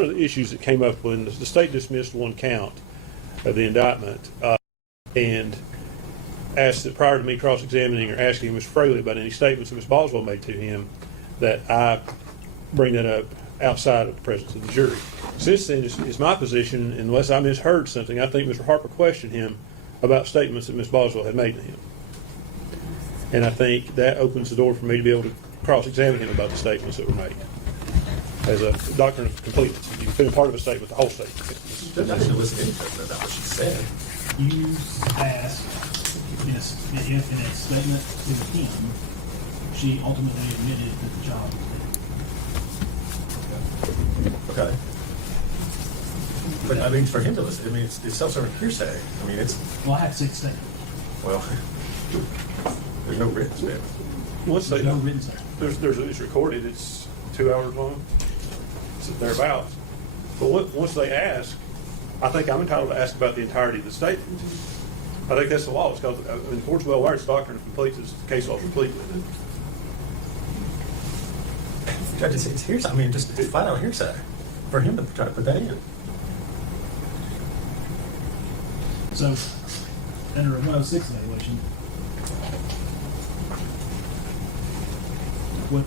one of the issues that came up when the state dismissed one count of the indictment and asked that prior to me cross-examining or asking Mr. Fraley about any statements that Ms. Boswell made to him, that I bring that up outside of the presence of the jury. Since then, it's my position, unless I misheard something, I think Mr. Harper questioned him about statements that Ms. Boswell had made to him. And I think that opens the door for me to be able to cross-examine him about the statements that were made. As a doctrine of completeness, you've been a part of a statement, the whole statement. I didn't listen to anything about what she said. You asked if in a statement to him, she ultimately admitted that the child was dead. Okay. But I mean, for him to listen, I mean, it's self-serving hearsay. I mean, it's, Well, I have 6 statements. well, there's no written statement. Once they, There's no written statement. it's recorded, it's 2 hours long, it's thereabouts. But once they ask, I think I'm entitled to ask about the entirety of the statement. I think that's the law. It's called, the court's well aware, it's doctrine of completeness, the case law is complete with it. Judge, it's hearsay. I mean, just flat out hearsay for him to try to put that in. So, under a 106 evaluation, what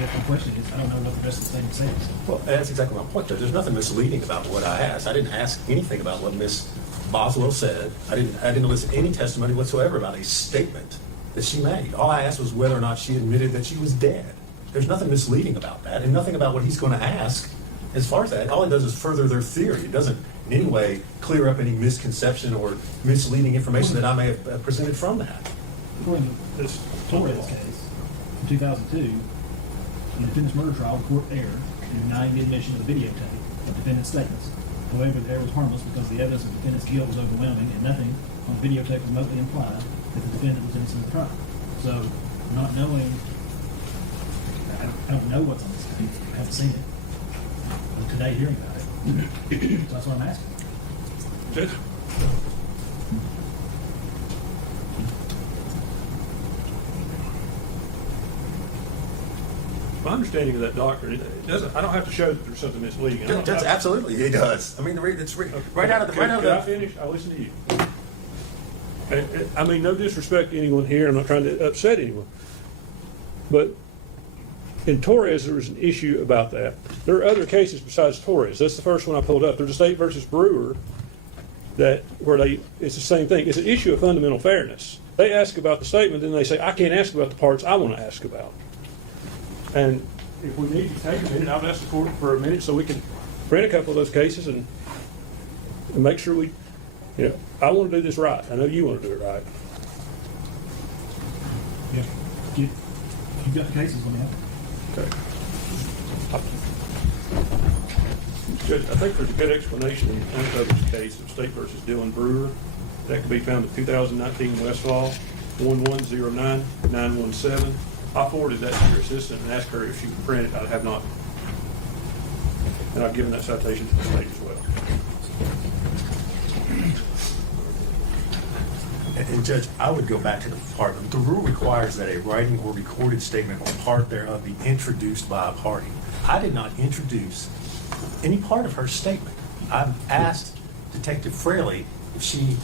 the question is, I don't know what the rest of the statement says. Well, that's exactly my point, Judge. There's nothing misleading about what I asked. I didn't ask anything about what Ms. Boswell said. I didn't elicit any testimony whatsoever about a statement that she made. All I asked was whether or not she admitted that she was dead. There's nothing misleading about that, and nothing about what he's going to ask. As far as that, all it does is further their theory. It doesn't in any way clear up any misconception or misleading information that I may have presented from that. According to this Torres case, in 2002, in the defendant's murder trial, the court erred in denying the admission of the videotape of defendant's statements. However, the error was harmless because the evidence of the defendant's guilt was overwhelming, and nothing on the videotape remotely implied that the defendant was innocent of the crime. So, not knowing, I don't know what's on this tape. I haven't seen it. I'm today hearing about it. So that's what I'm asking. Judge? My understanding of that doctrine, it doesn't. I don't have to show that there's something misleading. Judge, absolutely, he does. I mean, it's right out of the. Can I finish? I listen to you. I mean, no disrespect to anyone here. I'm not trying to upset anyone, but in Torres, there was an issue about that. There are other cases besides Torres. That's the first one I pulled up. There's a State versus Brewer it's the same thing. It's an issue of fundamental fairness. They ask about the statement, then they say, I can't ask about the parts I want to ask about. And if we need to take a minute, I've asked the court for a minute so we can print a couple of those cases and make sure we, I want to do this right. I know you want to do it right. Yeah. You've got the cases on that. Okay. Judge, I think there's a good explanation in the unpublished case of State versus Dillon Brewer. That can be found in 2019 Westlaw 1109917. I forwarded that to your assistant and asked her if she could print it. I have not. And I've given that citation to the state as well. And Judge, I would go back to the part, the rule requires that a writing or recorded statement or part thereof be introduced by a party. I did not introduce any part of her statement. I asked Detective Fraley if she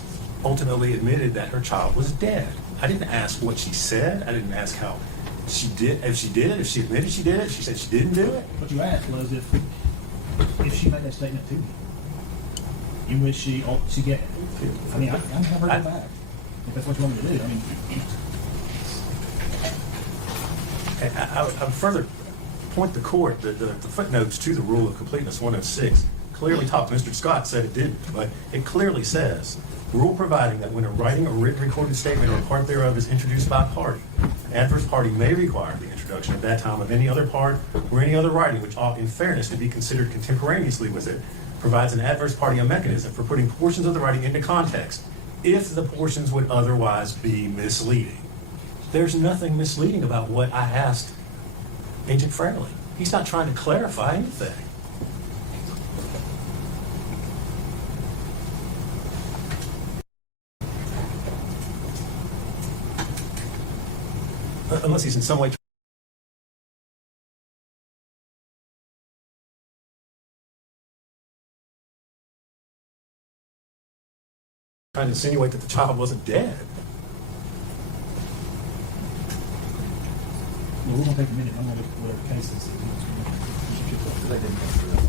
ultimately admitted that her child was dead. I didn't ask what she said. I didn't ask how she did, if she did it, if she admitted she did it, if she said she didn't do it. What you asked was if she made that statement to you, in which she get. I mean, I'm have her go back. If that's what you want me to do. I mean, I would further point the court that the footnotes to the rule of completeness 106 clearly taught. Mr. Scott said it didn't, but it clearly says, rule providing that when a writing or written recorded statement or part thereof is introduced by a party, an adverse party may require the introduction at that time of any other part or any other writing which ought in fairness to be considered contemporaneously with it, provides an adverse party a mechanism for putting portions of the writing into context if the portions would otherwise be misleading. There's nothing misleading about what I asked Agent Fraley. He's not trying to clarify anything. Unless he's in some way trying to insinuate that the child wasn't dead. Well, we're gonna take a minute, I'm gonna look at whatever cases. They didn't go through that.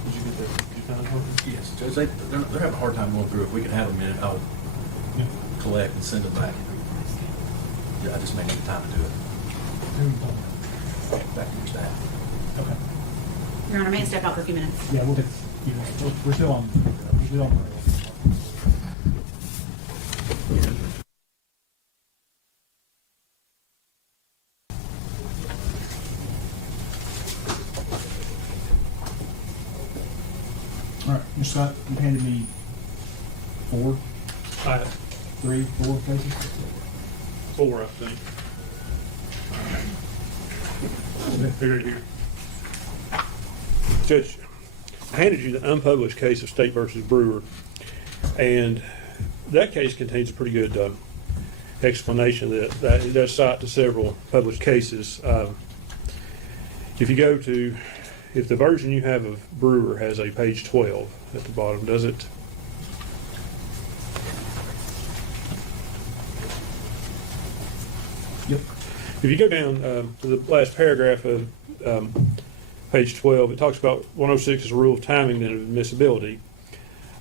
Did you get that? Did you find it? Yes, Judge, they're having a hard time going through. If we can have a minute, I'll collect and send them back. Yeah, I just may need time to do it. Back to your staff. Okay. Your Honor, may I step out for a few minutes? Yeah, we'll take, we're still on, we're still on. All right, Mr. Scott, you handed me 4, 3, 4 cases? 4, I think. Here, here. Judge, I handed you the unpublished case of State versus Brewer, and that case contains a pretty good explanation that it does cite to several published cases. If you go to, if the version you have of Brewer has a page 12 at the bottom, does it? Yep. If you go down to the last paragraph of page 12, it talks about 106 is a rule of timing and admissibility.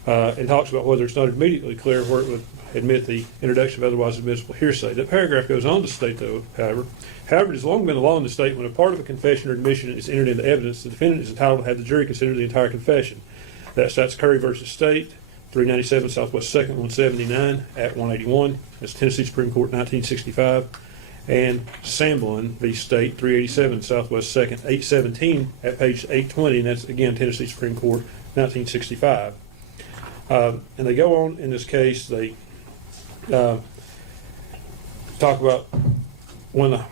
It talks about whether it's not immediately clear where it would admit the introduction of otherwise admissible hearsay. That paragraph goes on to state, though, however, it has long been the law in the state when a part of a confession or admission is entered into evidence, the defendant is entitled to have the jury consider the entire confession. That cites Curry versus State, 397 Southwest 2nd, 179 at 181. That's Tennessee Supreme Court, 1965. And Samblin v. State, 387 Southwest 2nd, 817 at page 820, and that's, again, Tennessee Supreme Court, 1965. And they go on in this case, they talk about when a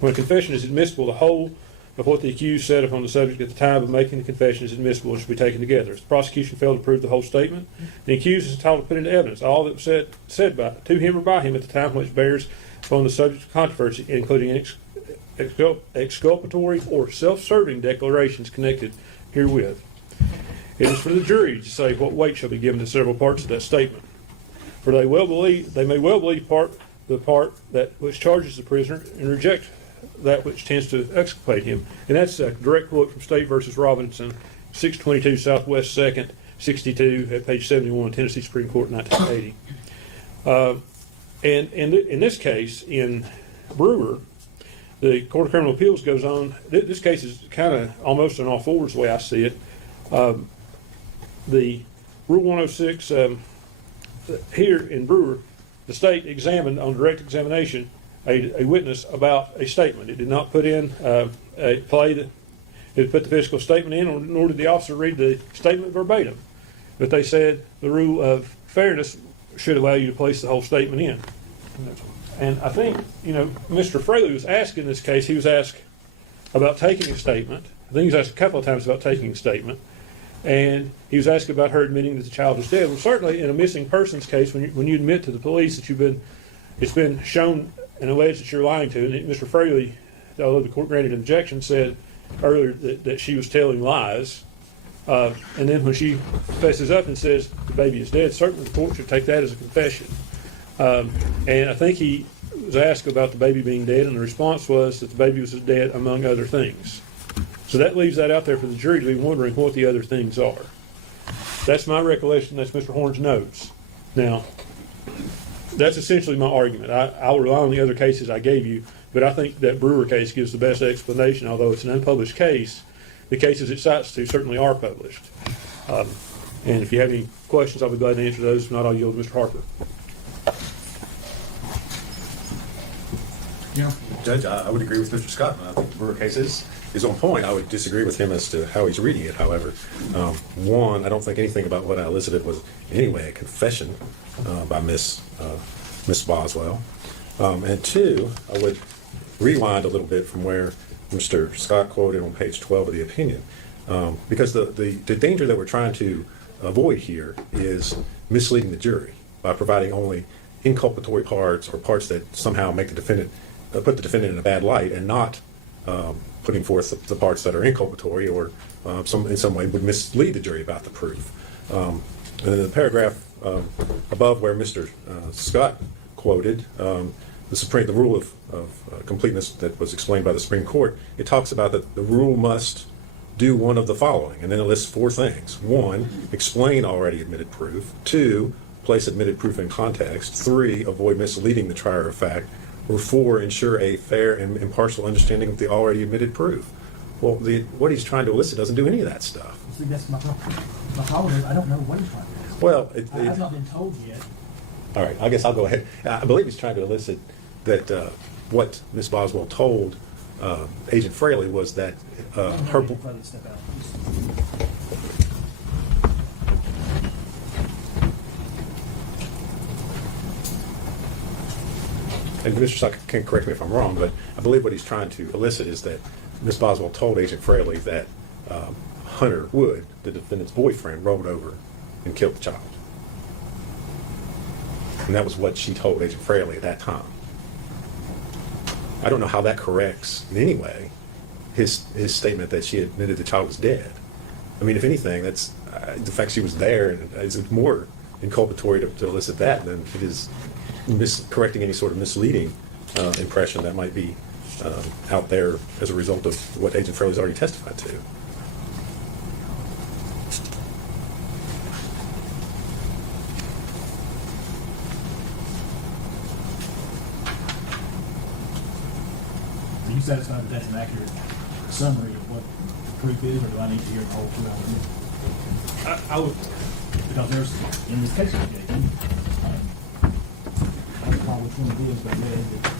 confession is admissible, the whole of what the accused said upon the subject at the time of making the confession is admissible and should be taken together. If the prosecution failed to prove the whole statement, the accused is entitled to put into evidence all that was said to him or by him at the time which bears upon the subject of controversy, including exculpatory or self-serving declarations connected herewith. It is for the jury to say what weight shall be given to several parts of that statement. For they may well believe the part that which charges the prisoner and reject that which tends to exculpate him. And that's a direct quote from State versus Robinson, 622 Southwest 2nd, 62 at page 71, Tennessee Supreme Court, 1980. And in this case, in Brewer, the Court of Criminal Appeals goes on. This case is kind of almost on all fours the way I see it. The Rule 106 here in Brewer, the state examined on direct examination a witness about a statement. It did not put in a play that it put the physical statement in, nor did the officer read the statement verbatim. But they said the rule of fairness should allow you to place the whole statement in. And I think, Mr. Fraley was asked in this case, he was asked about taking a statement. I think he was asked a couple of times about taking a statement. And he was asked about her admitting that the child was dead. Well, certainly in a missing persons case, when you admit to the police that it's been shown and alleged that you're lying to, and Mr. Fraley, although the court granted an objection, said earlier that she was telling lies. And then when she fesses up and says the baby is dead, certainly the court should take that as a confession. And I think he was asked about the baby being dead, and the response was that the baby was dead among other things. So that leaves that out there for the jury to be wondering what the other things are. That's my recollection. That's Mr. Horn's notes. Now, that's essentially my argument. I'll rely on the other cases I gave you, but I think that Brewer case gives the best explanation. Although it's an unpublished case, the cases it cites to certainly are published. And if you have any questions, I'll be glad to answer those. If not, I'll yield to Mr. Harper. Yeah. Judge, I would agree with Mr. Scott. I think the Brewer case is on point. I would disagree with him as to how he's reading it, however. One, I don't think anything about what I elicited was in any way a confession by Miss Boswell. And two, I would rewind a little bit from where Mr. Scott quoted on page 12 of the opinion, because the danger that we're trying to avoid here is misleading the jury by providing only inculpatory parts or parts that somehow make the defendant put the defendant in a bad light, and not putting forth the parts that are inculpatory or in some way would mislead the jury about the proof. And then the paragraph above where Mr. Scott quoted the rule of completeness that was explained by the Supreme Court, it talks about that the rule must do one of the following, and then it lists 4 things. 1, explain already admitted proof. 2, place admitted proof in context. 3, avoid misleading the trier of fact. Or 4, ensure a fair and impartial understanding of the already admitted proof. Well, what he's trying to elicit doesn't do any of that stuff. See, that's my problem. My problem is I don't know what he's trying to do. Well, I have not been told yet. all right, I guess I'll go ahead. I believe he's trying to elicit that what Ms. Boswell told Agent Fraley was that her... Step out. And Mr. Scott can correct me if I'm wrong, but I believe what he's trying to elicit is that Ms. Boswell told Agent Fraley that Hunter Wood, the defendant's boyfriend, rolled over and killed the child. And that was what she told Agent Fraley at that time. I don't know how that corrects in any way his statement that she admitted the child was dead. I mean, if anything, that's the fact she was there is more inculpatory to elicit that than it is correcting any sort of misleading impression that might be out there as a result of what Agent Fraley's already testified to. Are you satisfied that that's an accurate summary of what the proof is, or do I need to hear the whole 2 hours? I would, Because there's, in this case, I don't recall which one it is, but I read that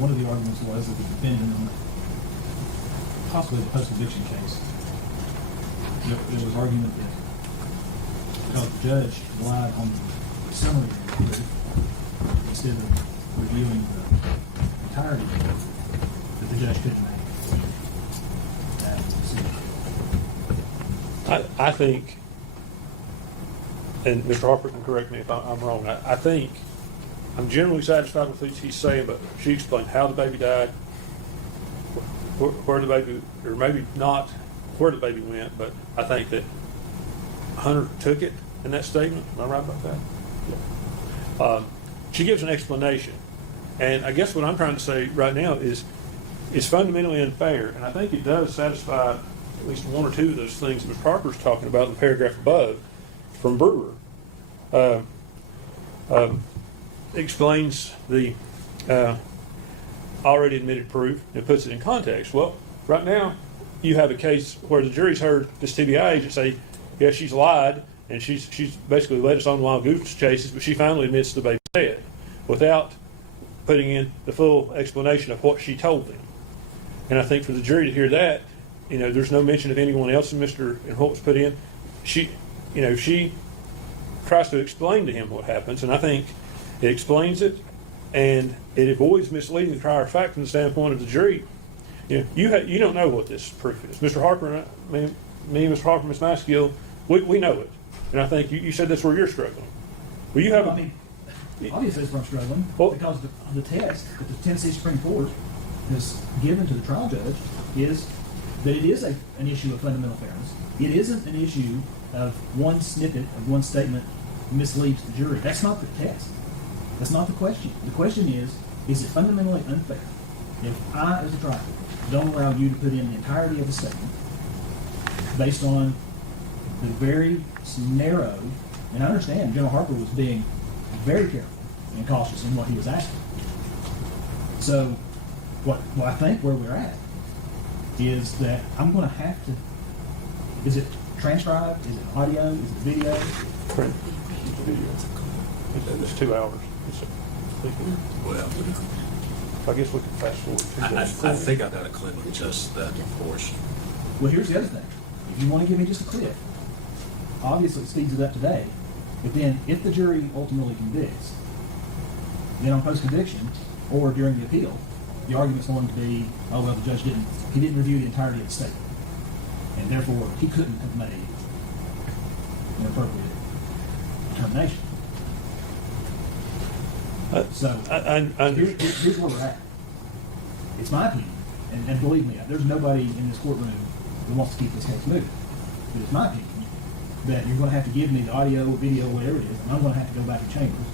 one of the arguments was that the defendant, possibly the post-conviction case, there was argument that because the judge relied on the summary of the proof instead of reviewing the entirety of it, that the judge couldn't make that decision. I think, and Mr. Harper can correct me if I'm wrong, I think I'm generally satisfied with what she's saying, but she explained how the baby died, where the baby, or maybe not where the baby went, but I think that Hunter took it in that statement. Am I right about that? Yeah. She gives an explanation, and I guess what I'm trying to say right now is it's fundamentally unfair, and I think it does satisfy at least 1 or 2 of those things that Mr. Harper's talking about in the paragraph above from Brewer. Explains the already admitted proof and puts it in context. Well, right now you have a case where the jury's heard this TBI agent say, yeah, she's lied and she's basically led us on wild goose chases, but she finally admits the baby's dead without putting in the full explanation of what she told them. And I think for the jury to hear that, there's no mention of anyone else in what was put in. She tries to explain to him what happens, and I think it explains it, and it avoids misleading the trier of fact from the standpoint of the jury. You don't know what this proof is. Mr. Harper, me, Mr. Harper, Ms. Maskill, we know it, and I think you said that's where you're struggling. Well, you have. I mean, obviously, it's where I'm struggling because the test that the Tennessee Supreme Court has given to the trial judge is that it is an issue of fundamental fairness. It isn't an issue of one snippet of one statement misleads the jury. That's not the test. That's not the question. The question is it fundamentally unfair if I, as a trial, don't allow you to put in the entirety of the statement based on the very narrow, and I understand General Harper was being very careful and cautious in what he was asking. So what I think where we're at is that I'm going to have to, is it transcribed? Is it audio? Is it video? Print video. It's 2 hours. Well, I guess we can fast forward. I think I got a clip of just that portion. Well, here's the other thing. If you want to give me just a clip, obviously it speeds it up today. But then, if the jury ultimately convicts, then on post-conviction or during the appeal, the argument's going to be, oh well, the judge didn't review the entirety of the statement, and therefore he couldn't have made an appropriate determination. Here's where we're at. It's my opinion, and believe me, there's nobody in this courtroom who wants to keep this case moving. But it's my opinion that you're gonna have to give me the audio, video, whatever it is, and I'm gonna have to go back to chambers,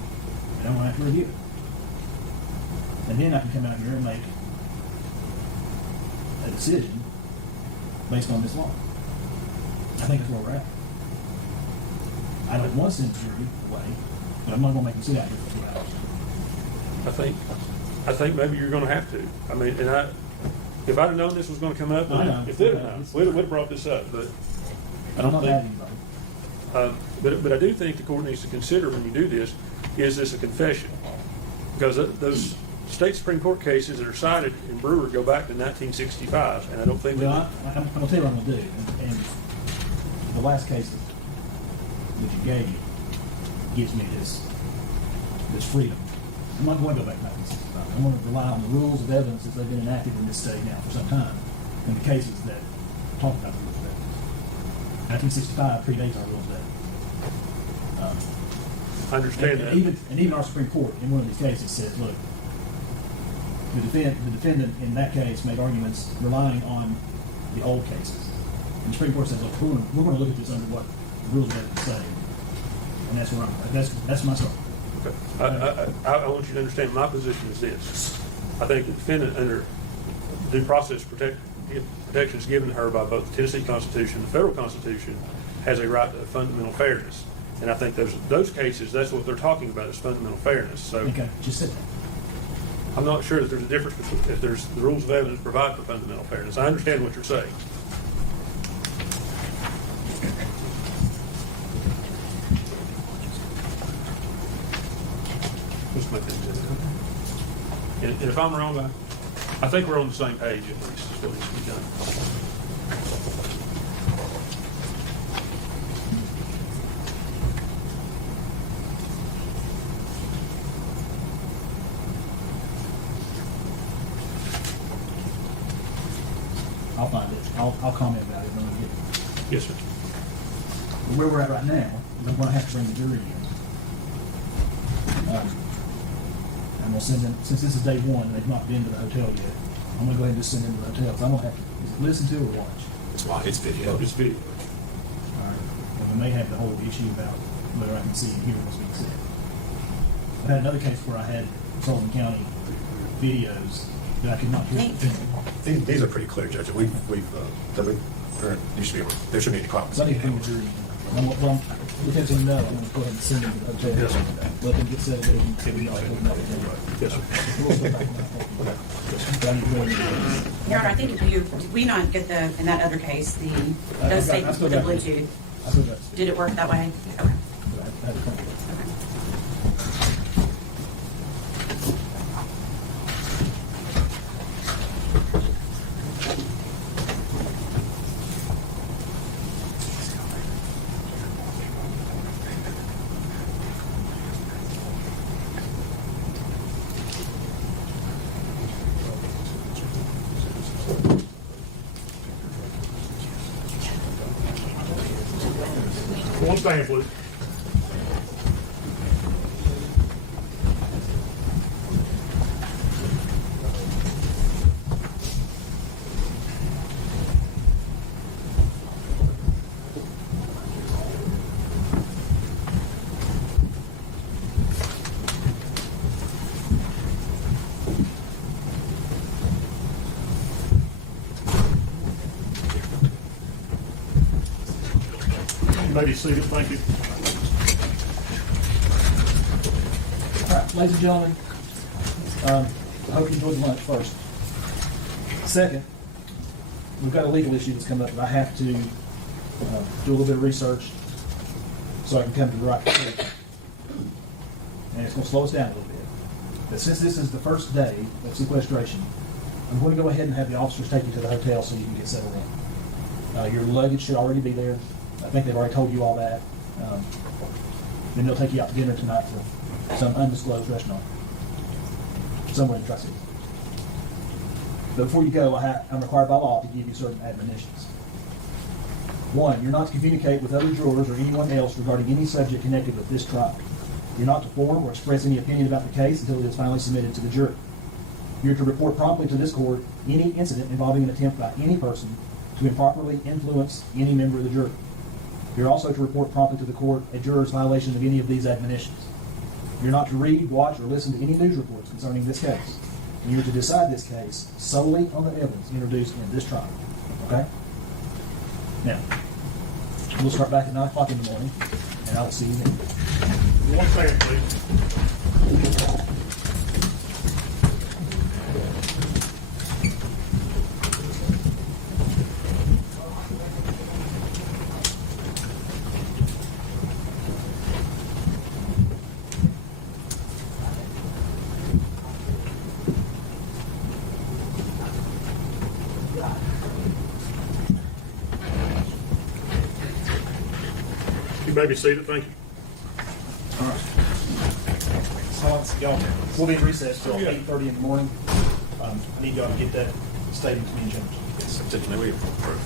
and I'm gonna have to review it. And then I can come out here and make a decision based on this law. I think that's where we're at. I don't want to send the jury away, but I'm not gonna make them sit out here for 2 hours. I think maybe you're gonna have to. I mean, and if I'd have known this was gonna come up, I know. if they'd have known, we'd have brought this up, but. I don't know that anybody. But I do think the court needs to consider when you do this, is this a confession? Because those state Supreme Court cases that are cited in Brewer go back to 1965, and I don't think Well, that. I'm gonna tell you what I'm gonna do, and the last case that you gave gives me this freedom. I'm not going to go back to 1965. I'm going to rely on the rules of evidence as they've been enacted in this state now for some time, and the cases that talk about the rules of evidence. 1965 predates our rules of evidence. I understand that. And even our Supreme Court in one of these cases says, look, the defendant in that case made arguments relying on the old cases. And the Supreme Court says, look, we're going to look at this under what the rules of evidence say. And that's where that's my start. Okay. I want you to understand my position is this. I think the defendant, under due process protections given to her by both the Tennessee Constitution and the federal Constitution, has a right to fundamental fairness. And I think those cases, that's what they're talking about, is fundamental fairness. So Okay, just sit there. I'm not sure that there's a difference between, if there's the rules of evidence provide for fundamental fairness. I understand what you're saying. Let's make that easy. And if I'm wrong, I think we're on the same page at least, is what needs to be done. I'll find it. I'll comment about it when we get it. Yes, sir. But where we're at right now is I'm going to have to bring the jury in. I'm going to send them, since this is day one and they've not been to the hotel yet, I'm going to go ahead and just send them to the hotel. So I'm going to have to listen to or watch. It's video. It's video. All right. And we may have the whole issue about whether I can see and hear what's being said. I had another case where I had Sullivan County videos that I could not hear. These are pretty clear, Judge. There should be any problems. So I need to bring the jury in. If it's a no, I'm going to go ahead and send them to the hotel. Yes, sir. Let them get settled. Yes, sir. Your Honor, I think did we not get in that other case, those statements with the Bluetooth? I still got it. Did it work that way? Okay. I had to come to it. One stand, please. You may be seated. Thank you. All right, ladies and gentlemen, I hope you enjoyed the lunch first. Second, we've got a legal issue that's come up that I have to do a little bit of research so I can come to the right conclusion. And it's going to slow us down a little bit. But since this is the first day of sequestration, I'm going to go ahead and have the officers take you to the hotel so you can get settled in. Your luggage should already be there. I think they've already told you all that. Then they'll take you out to dinner tonight for some undisclosed restaurant somewhere in the Tri-Cities. But before you go, I'm required by law to give you certain admonitions. 1, you're not to communicate with other jurors or anyone else regarding any subject connected with this trial. You're not to form or express any opinion about the case until it is finally submitted to the jury. You're to report promptly to this court any incident involving an attempt by any person to improperly influence any member of the jury. You're also to report promptly to the court a juror's violation of any of these admonitions. You're not to read, watch, or listen to any news reports concerning this case. And you're to decide this case solely on the evidence introduced in this trial. Okay? Now, we'll start back at 9 o'clock in the morning, and I will see you then. 1 second, please. You may be seated, thank you. So, y'all, we'll be in recess till 8:30 in the morning. I need y'all to get that statement to me in James. Yes, we approve.